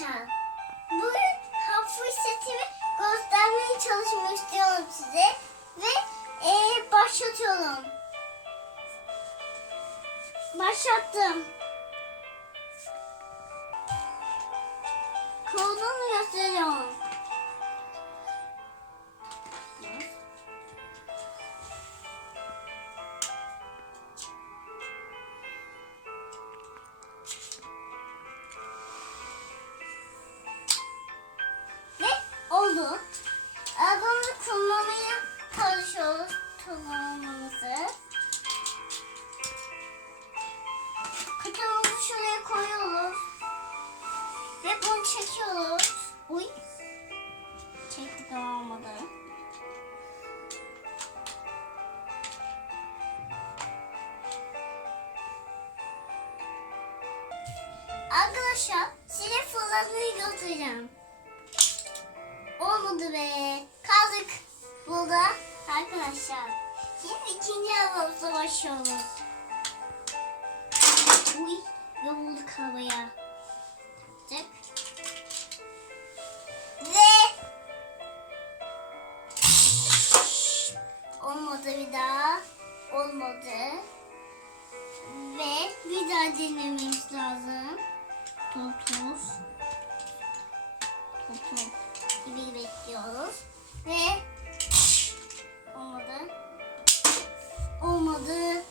arkadaşlar. Bugün hafif setimi göstermeye çalışmak istiyorum size. Ve eee başlatıyorum. Başlattım. Kolunu gösteriyorum. Çekiyoruz. Uy. Çektik olmadı. Arkadaşlar size fırlatmayı göstereceğim. Olmadı be. Kaldık burada arkadaşlar. Şimdi ikinci arabamıza başlıyoruz. Uy ve bulduk havaya. Olmadı. Ve bir daha denememiz lazım. Tuz. Tuz gibi bekliyoruz. Ve olmadı. Olmadı.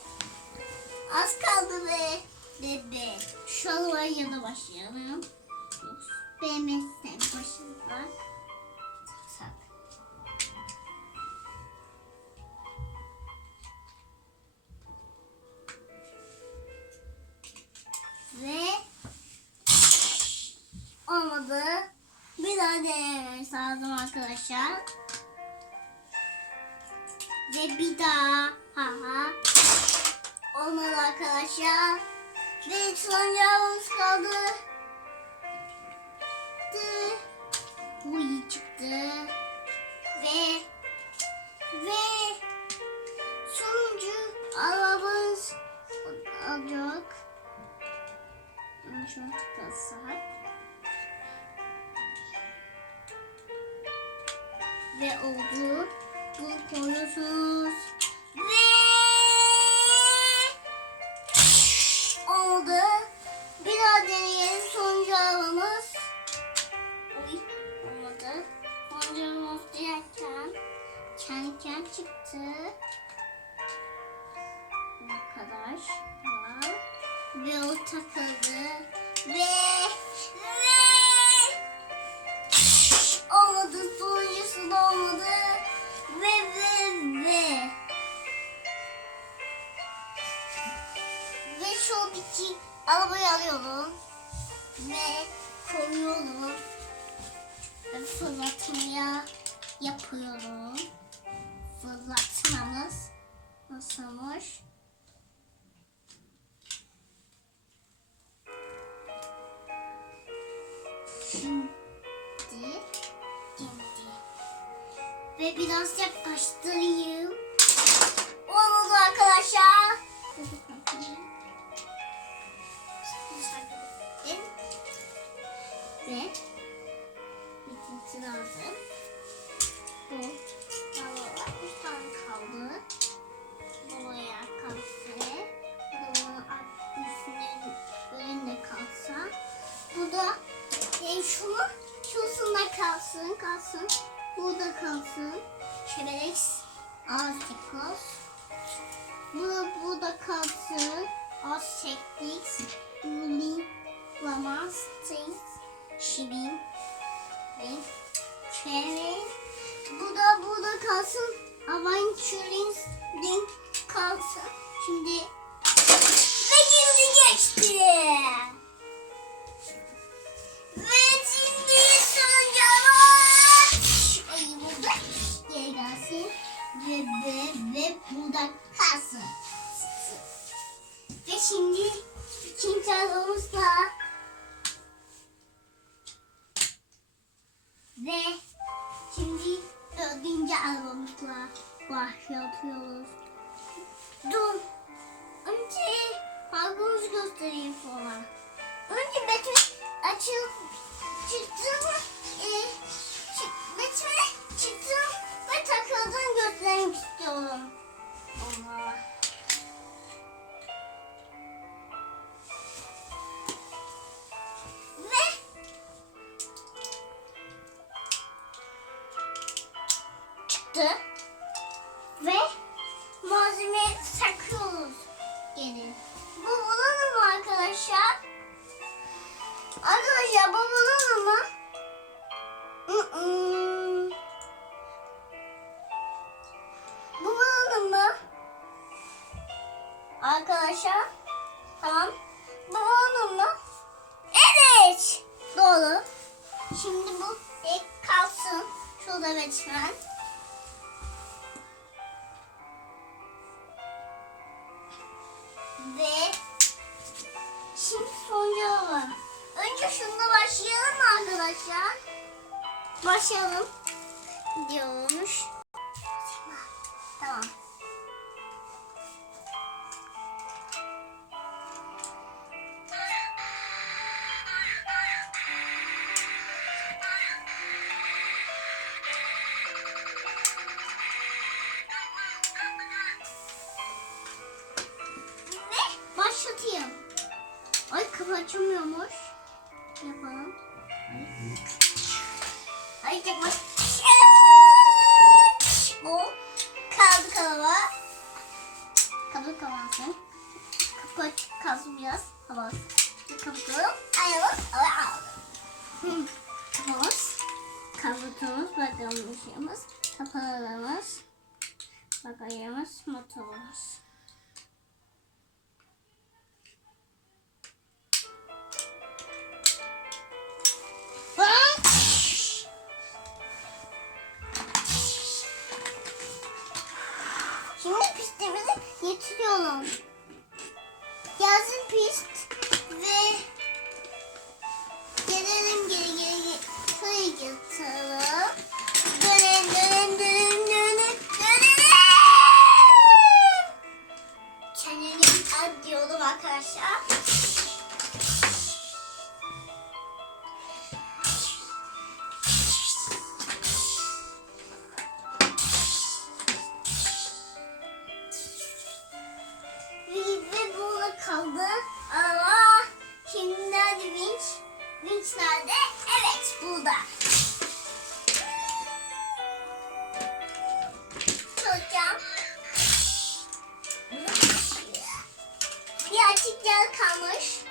Az kaldı be. Bebe. Şu an yana başlayalım. Beğenmezsen başında. Lazım arkadaşlar. Ve bir daha. Ha ha. Olmadı arkadaşlar. Ve son cevabımız kaldı. Dı. Bu iyi çıktı. Ve ve sonuncu arabamız olacak. Şunu tıklasak. Ve oldu. Bunu koyuyorsunuz. Ve oldu. Bir daha deneyelim. Sonuncu arabamız. Uy olmadı. Sonuncu arabamız diğerken kendi kendi çıktı. Ne kadar. Ve o takıldı. Ve iki arabayı alıyorum. Ve koyuyorum. Ve fırlatmaya yapıyorum. Fırlatmamız nasılmış? Şimdi. Ve biraz yaklaştırayım. Oldu arkadaşlar. Kalsın kalsın. Burada kalsın. Şeberex Azikos. Bu burada kalsın. Azteklix. Uli. Lamas. Tings. Şibin. Çevre. Bu da burada kalsın. Avanturins. Din kalsın. Şimdi ve şimdi geçti. Ve şimdi son gelsin. Ve burada kalsın. Ve şimdi ikinci arabamızda ve şimdi dördüncü arabamızla başlatıyoruz. Dur. Önce arabamızı göstereyim sonra. Önce Betül açıl çıktığımı e, çık, Betül'e çıktım ve takıldığını göstermek istiyorum. Arkadaşlar tamam. Bu bulalım mı? Evet. Doğru. Şimdi bu ek kalsın. Şurada lütfen. Ve şimdi sonuncu var. Önce şununla başlayalım arkadaşlar? Başlayalım. Diyormuş. Tamam. Ve Kapımız. Kapatalımız. Bakılmışımız. Kapılarımız. Bagajımız. Motorumuz. Kalmış.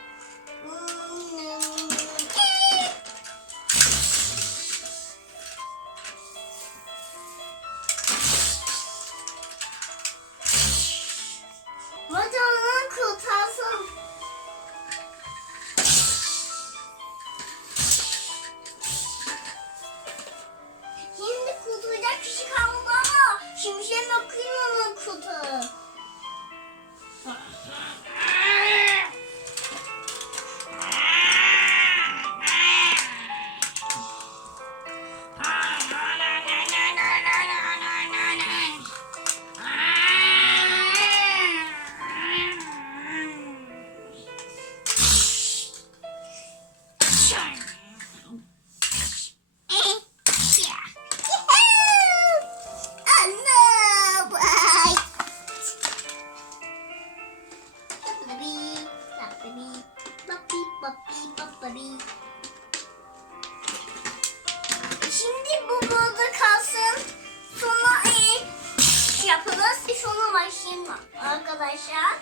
Arkadaşlar.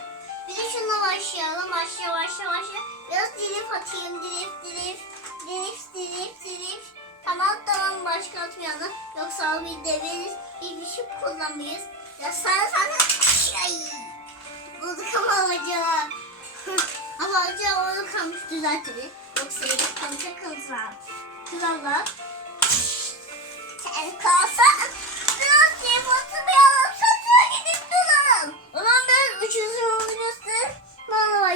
Bir de şuna başlayalım. Başla başla başla. Biraz dilif atayım. Dilif dilif. Dilif dilif dilif. Tamam tamam başka atmayalım. Yoksa bir deveriz. Bir şey kullanmayız. Ya sana sana şey. Bulduk ama alacak. ama alacak onu kalmış düzeltiriz. Yoksa yedik kalacak kızlar. Kızlar. Sen kalsan biraz yapatmayalım. Saçma üçüncü oynuyorsun. Bana var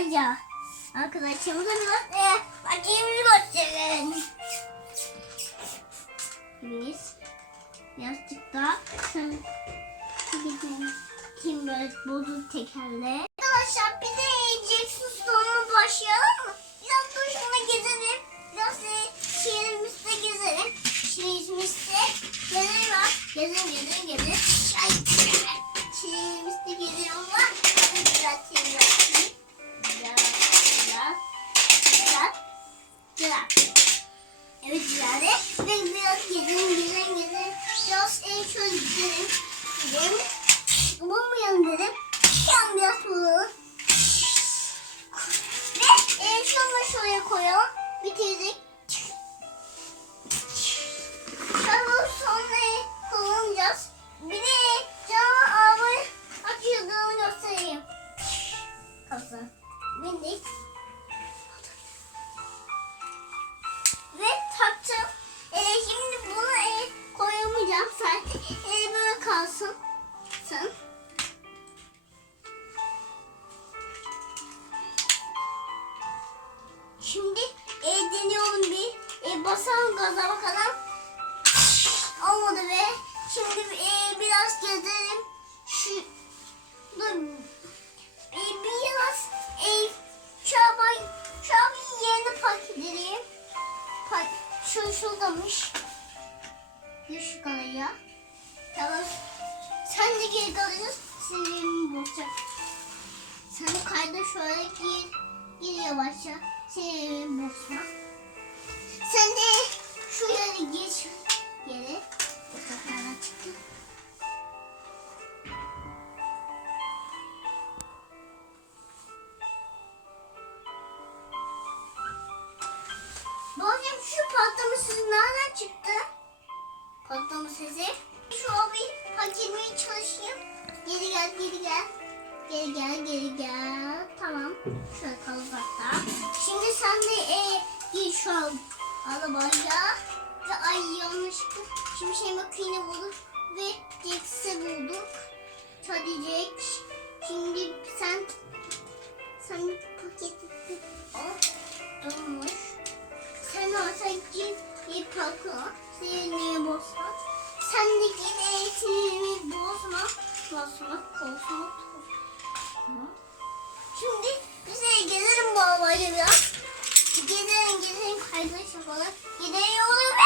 Arkadaşlarımıza biraz e, bakayım gösterin. Biz birazcık daha sen. Kim böyle bozuk tekerle. Arkadaşlar bir de Jackson Stone'u başlayalım mı? Gezelim. Gezelim. Gezin şuradamış. Bir şu kalaya. Tamam. Sen de geri kalacağız. Sinirimi bozacak. Sen kayda şöyle gir. Gir yavaşça. Sinirimi bozma. Sen de şu yere geç. Yere. Bu seferden çıktı. Patlama sesi nereden çıktı? Patlama sesi. Şu abi hak etmeye çalışayım. Geri gel, geri gel. Geri gel, geri gel. Tamam. Şöyle kalır hatta. Şimdi sen de e, gir şu an arabaya. Ve ay yanlışlıkla şimdi şey makineni bulduk. Ve Jax'i bulduk. Jax. Şimdi sen sen paketi al. Durmuş. Sen orta git bir pakla. Sinirliği bozma. Sen de git sinirliği bozma. Bozma, bozma, bozma. Şimdi bize gelirim bu arabayla biraz. Gidelim gidelim kardeş yapalım. Gidiyorum.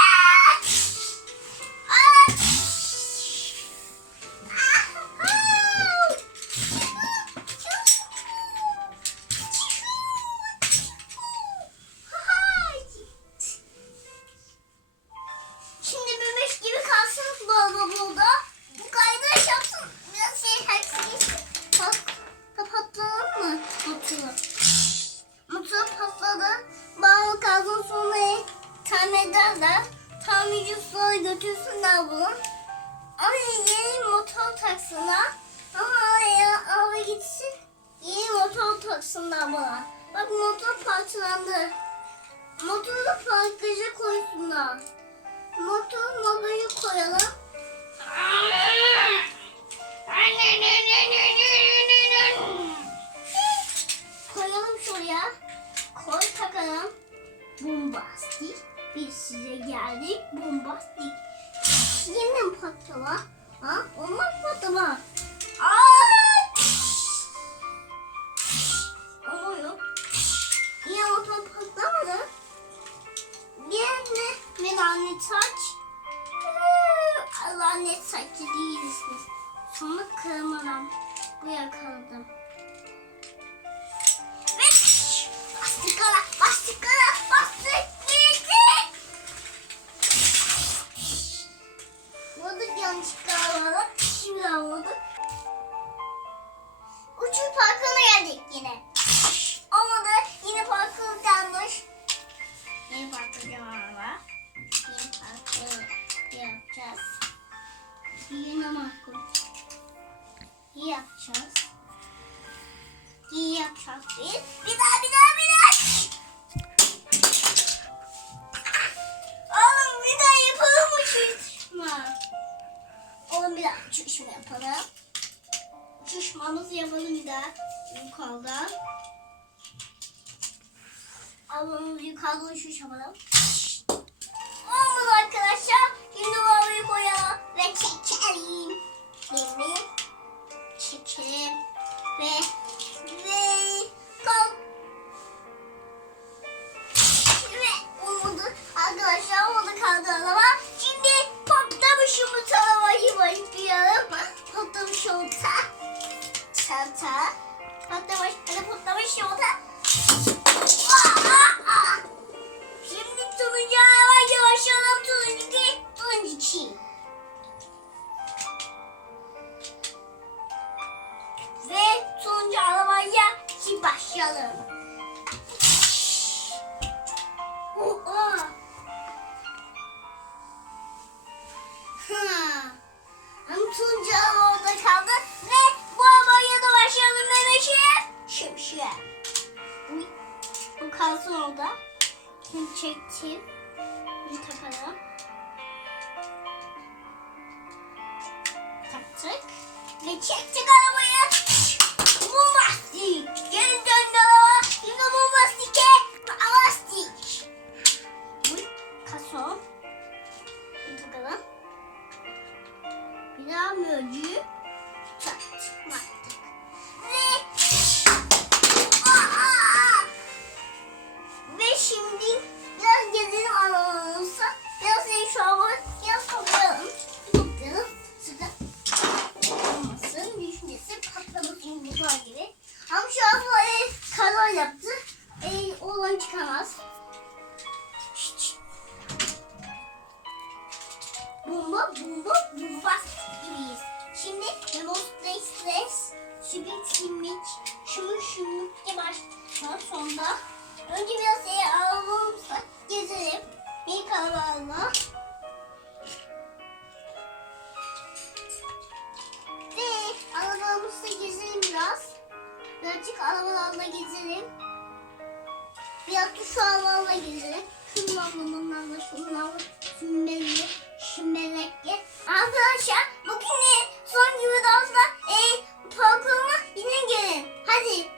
Koyalım şuraya. Koy takalım. Bombastik. Biz size geldik. Bombastik. Mi patlama? Ha? Olmaz patlama. Aa! Olmuyor. Yine motor patlamadı. Yine bir lanet saç. Ee, Lanet saçlı değilsiniz. Sonra kırmadan bu yakaladım. Uçuşmamızı yapalım bir daha. Yukarıda. Ablamız yukarıda uçuş yapalım. Olmadı arkadaşlar. Şimdi arabayı koyalım ve çekelim. Şimdi çekelim ve ve kalk. Ve olmadı arkadaşlar. orada kaldı araba. Şimdi patlamış yumurtalamayı başlayalım. Patlamış yumurta. Çanta. Patlamış, hadi patlamış aa. Şimdi turuncu arabayla başlayalım. Turuncu iki, turuncu iki. Ve turuncu arabayla ki başlayalım. Oha. Ha. Hem turuncu orada kaldı ve bebeşim. Şimşek. Bu, kalsın orada. Şimdi çektim. Bir takalım. Taktık. Ve çektik arabayı. Bombastik. Geri döndü araba. Şimdi bombastike. Alastik. Bu kason. Bir takalım. Bir daha möcü. Taktık. arkadaşlar sonda önce biraz şey alalımsa gezelim. Bir kahvaltı. Ve arabamızda gezelim biraz. Birazcık arabalarla gezelim. Biraz da şu arabalarla gezelim. Şunun anlamından da şunun anlamından şimdilik arkadaşlar bugün son gibi de olsa e, parkuruma yine gelin. Hadi.